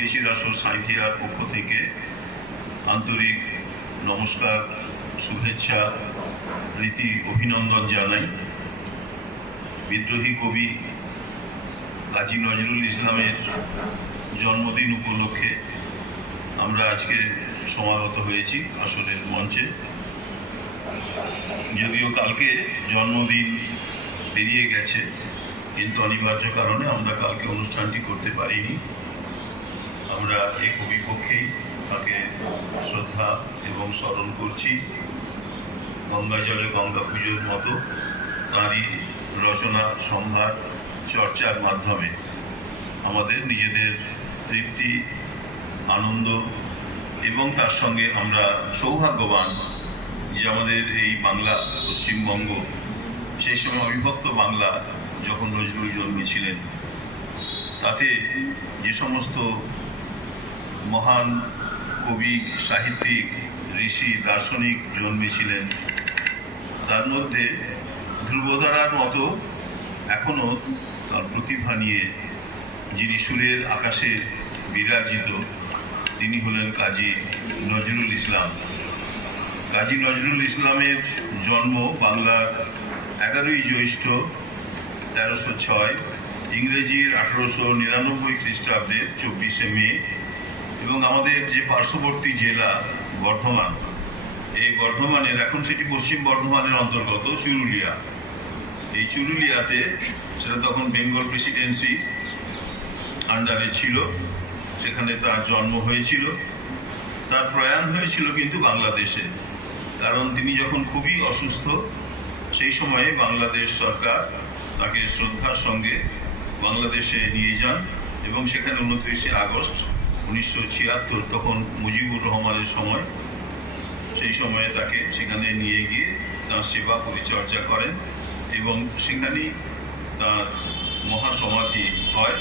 পেশিরাসর সাঁইথিয়ার পক্ষ থেকে আন্তরিক নমস্কার, শুভেচ্ছা, রীতি অভিনন্দন জানাই। বিদ্রোহী কবি কাজী নজরুল ইসলামের জন্মদিন উপলক্ষে আমরা আজকে সমাগত হয়েছি আসরের মঞ্চে। যদিও কালকে জন্মদিন পেরিয়ে গেছে, কিন্তু অনিবার্য কারণে আমরা কালকে অনুষ্ঠানটি করতে পারিনি। আমরা এই কবি পক্ষেই তাকে শ্রদ্ধা এবং স্মরণ করছি। গঙ্গা জলে গঙ্গা পুজোর মতো তাঁরই রচনা সম্ভার চর্চার মাধ্যমে আমাদের নিজেদের তৃপ্তি, আনন্দ এবং তার সঙ্গে আমরা সৌভাগ্যবান যে আমাদের এই বাংলা, পশ্চিমবঙ্গ, সেই সময় অবিভক্ত বাংলা যখন নজরুল জন্মেছিলেন, তাতে যে সমস্ত মহান কবি, সাহিত্যিক, ঋষি, দার্শনিক জন্মেছিলেন, তার মধ্যে ধ্রুবতারার মতো এখনো তার প্রতিভা নিয়ে যিনি সুরের আকাশে বিরাজিত, তিনি হলেন কাজী নজরুল ইসলাম। কাজী নজরুল ইসলামের জন্ম বাংলার 11ই জ্যৈষ্ঠ 1306, ইংরেজির 1899 খ্রিস্টাব্দের 24শে মে, এবং আমাদের যে পার্শ্ববর্তী জেলা বর্ধমান, এই বর্ধমানের, এখন সেটি পশ্চিম বর্ধমানের অন্তর্গত চুরুলিয়া, এই চুরুলিয়াতে, সেটা তখন বেঙ্গল প্রেসিডেন্সি আন্ডারে ছিল, সেখানে তার জন্ম হয়েছিল। তার প্রয়াণ হয়েছিল কিন্তু বাংলাদেশে, কারণ তিনি যখন খুবই অসুস্থ, সেই সময়ে বাংলাদেশ সরকার তাকে শ্রদ্ধার সঙ্গে বাংলাদেশে নিয়ে যান এবং সেখানে 29শে আগস্ট 1976, তখন মুজিবুর রহমানের সময়, সেই সময়ে তাকে সেখানে নিয়ে গিয়ে তাঁর সেবা পরিচর্যা করেন এবং সেখানেই তাঁর মহাসমাধি হয়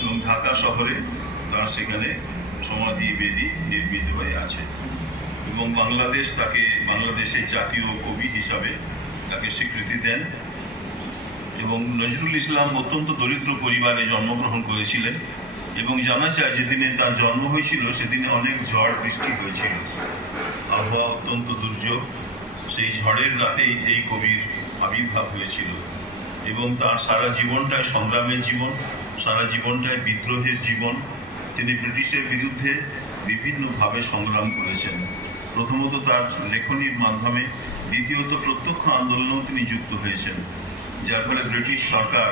এবং ঢাকা শহরে তাঁর সেখানে সমাধি বেদি নির্মিত হয়ে আছে এবং বাংলাদেশ তাকে বাংলাদেশের জাতীয় কবি হিসাবে তাকে স্বীকৃতি দেন। এবং নজরুল ইসলাম অত্যন্ত দরিদ্র পরিবারে জন্মগ্রহণ করেছিলেন এবং জানা যায় যেদিনে তার জন্ম হয়েছিল সেদিনে অনেক ঝড় বৃষ্টি হয়েছিল, আবহাওয়া অত্যন্ত দুর্যোগ। সেই ঝড়ের রাতেই এই কবির আবির্ভাব হয়েছিল এবং তার সারা জীবনটাই সংগ্রামের জীবন, সারা জীবনটাই বিদ্রোহের জীবন। তিনি ব্রিটিশের বিরুদ্ধে বিভিন্নভাবে সংগ্রাম করেছেন, প্রথমত তার লেখনীর মাধ্যমে, দ্বিতীয়ত প্রত্যক্ষ আন্দোলনেও তিনি যুক্ত হয়েছেন, যার ফলে ব্রিটিশ সরকার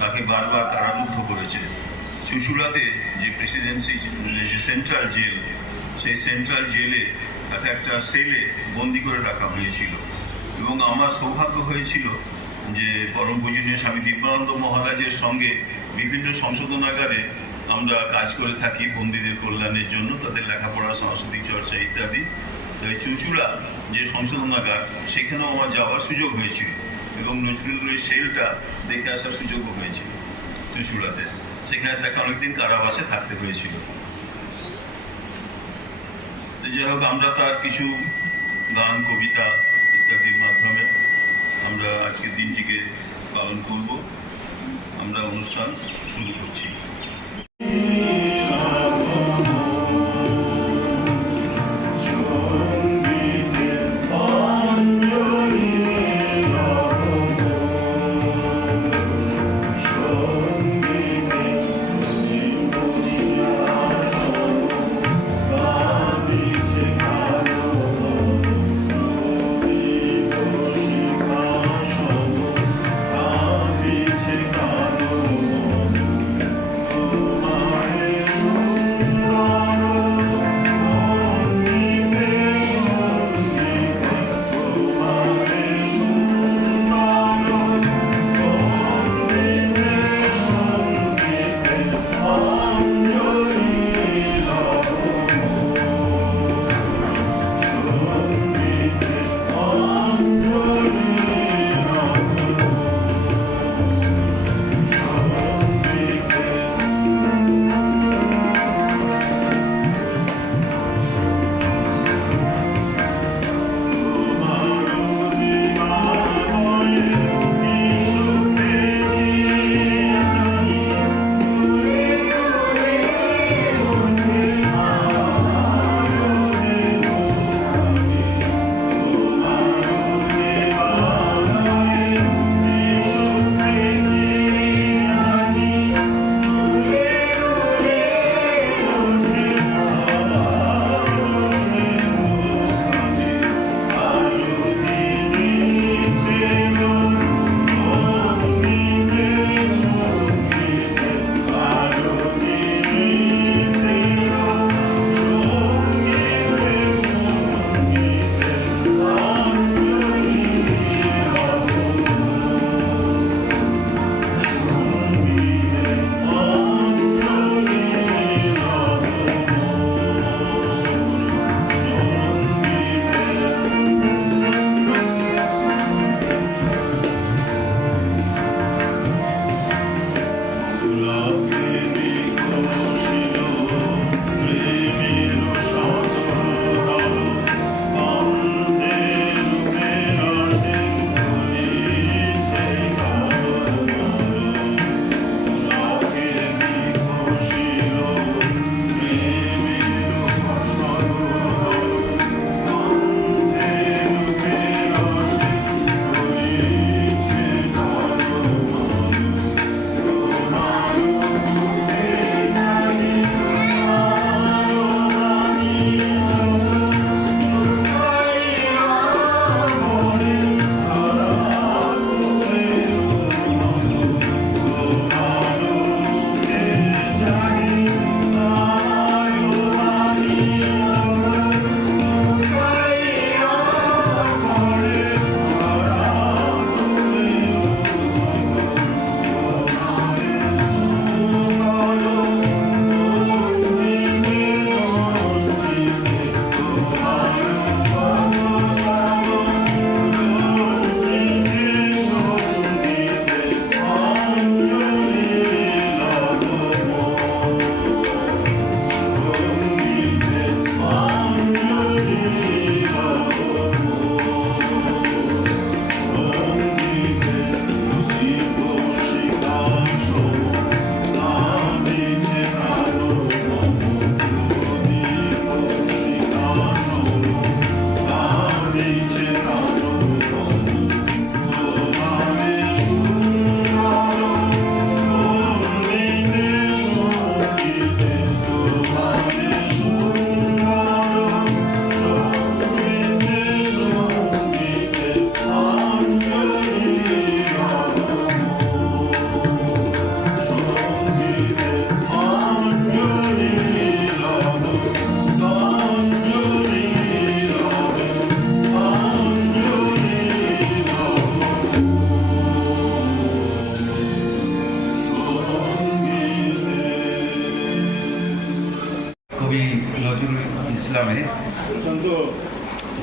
তাকে বারবার কারারুদ্ধ করেছে। চুঁচুড়াতে যে প্রেসিডেন্সি, যে সেন্ট্রাল জেল, সেই সেন্ট্রাল জেলে তাকে একটা সেলে বন্দি করে রাখা হয়েছিল এবং আমার সৌভাগ্য হয়েছিল যে পরম পূজনীয় স্বামী দিব্যানন্দ মহারাজের সঙ্গে বিভিন্ন সংশোধনাগারে আমরা কাজ করে থাকি বন্দীদের কল্যাণের জন্য, তাদের লেখাপড়া, সাংস্কৃতিক চর্চা ইত্যাদি। তাই চুঁচুড়া যে সংশোধনাগার, সেখানেও আমার যাওয়ার সুযোগ হয়েছিল এবং নজরুলের ওই সেলটা দেখে আসার সুযোগও হয়েছিল চুঁচুড়াতে। সেখানে তাকে অনেকদিন কারাবাসে থাকতে হয়েছিল। যাই হোক, আমরা তার কিছু গান, কবিতা ইত্যাদির মাধ্যমে আমরা আজকের দিনটিকে পালন করব। আমরা অনুষ্ঠান শুরু করছি।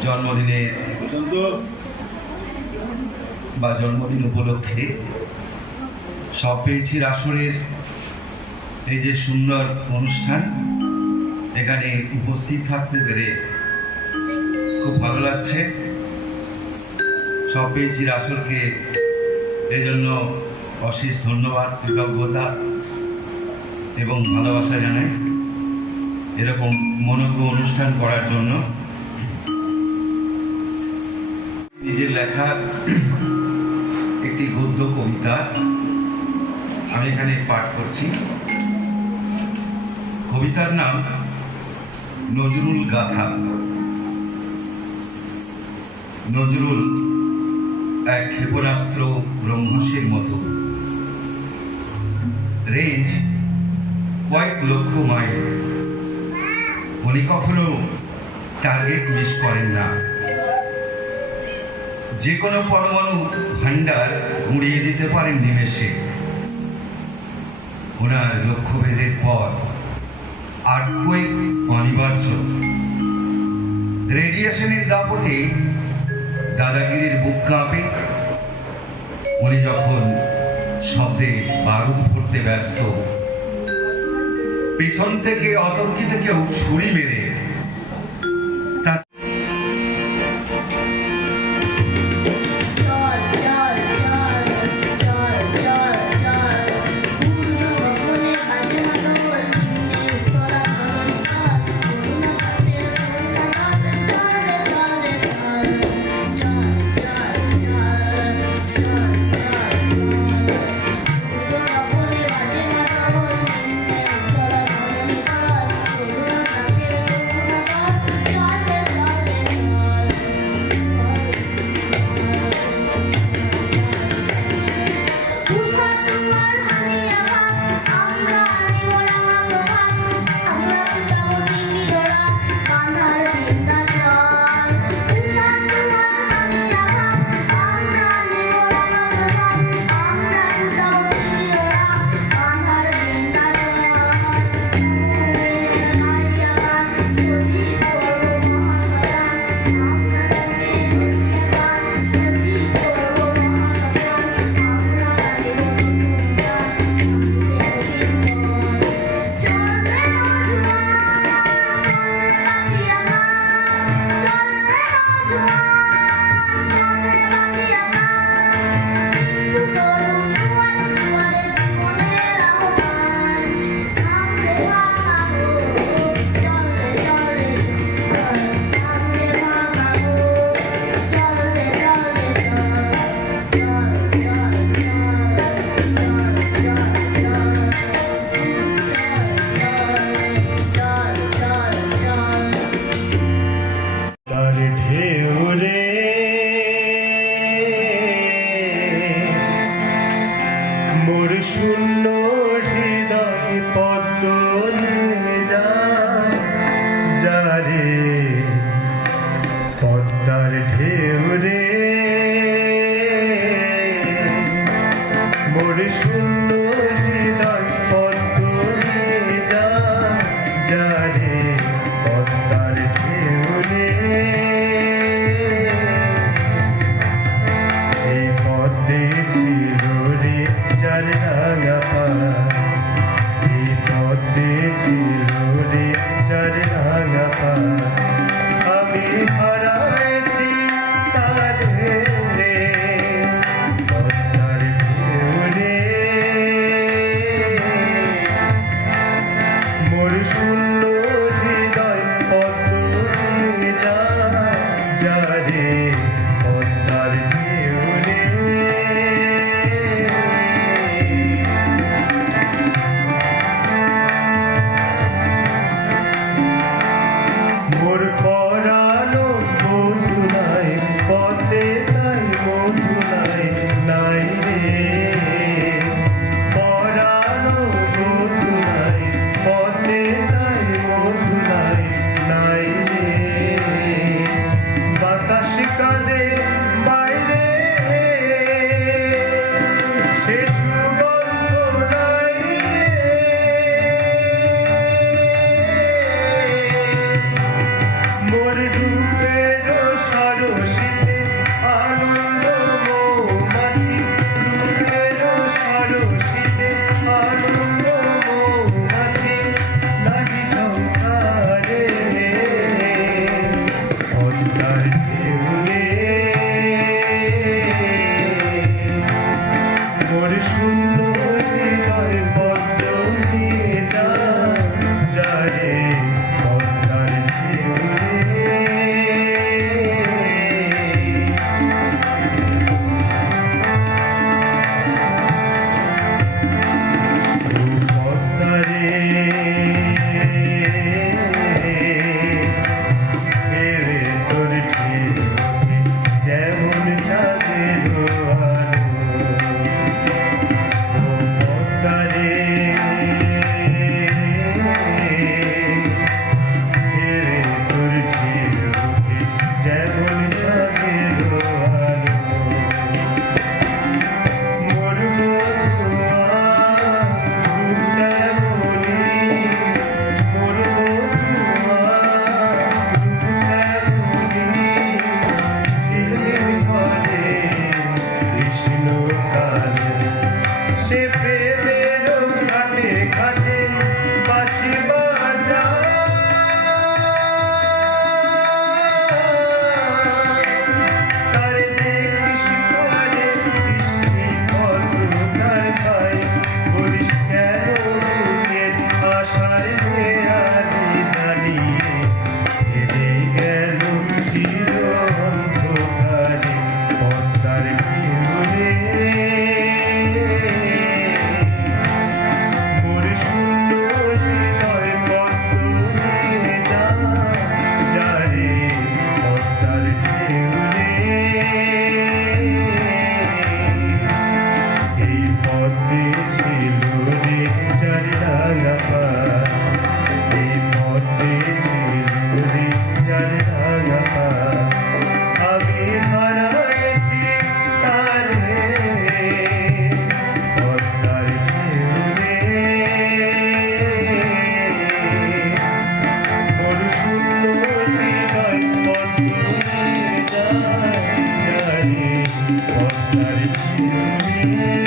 জন্মদিনে বা জন্মদিন উপলক্ষে সব পেয়েছির আসরের এই যে সুন্দর অনুষ্ঠান, এখানে উপস্থিত থাকতে পেরে খুব ভালো লাগছে। সব পেয়েছির আসরকে এজন্য অশেষ ধন্যবাদ, কৃতজ্ঞতা এবং ভালোবাসা জানাই এরকম মনোজ্ঞ অনুষ্ঠান করার জন্য। নিজের লেখা একটি গদ্য কবিতা আমি এখানে পাঠ করছি। কবিতার নাম নজরুল গাথা। নজরুল এক ক্ষেপণাস্ত্র ব্রহ্মসের মতো, রেঞ্জ কয়েক লক্ষ মাইল। উনি কখনো টার্গেট মিস করেন না। যে কোনো পরমাণু ভান্ডার গুঁড়িয়ে দিতে পারেন নিমেষে। ওনার লক্ষ্যভেদের পর আর্টকোয়েক অনিবার্য। রেডিয়েশনের দাপটে দাদাগিরির বুক কাঁপে। উনি যখন শব্দে বারুদ ভরতে ব্যস্ত, পিছন থেকে অতর্কিত কেউ ছুরি মেরে শূন্য হৃদয় পদ্ম যারে পদ্মার ঢেউ রে মোর শূন্য হৃদয় পদ্ম যারে পদ্মার ঢেউ রে এই পদ্মে ছিল রে যার রাঙা পা, এই পদ্মে ছিল রে যার রাঙা পা, আমি হারাইছি তার রে পদ্মার ঢেউ রে মোর শূন্য হৃদয় পদ্ম যারে পদ্মার ঢেউ রে মোর পরানো তুমি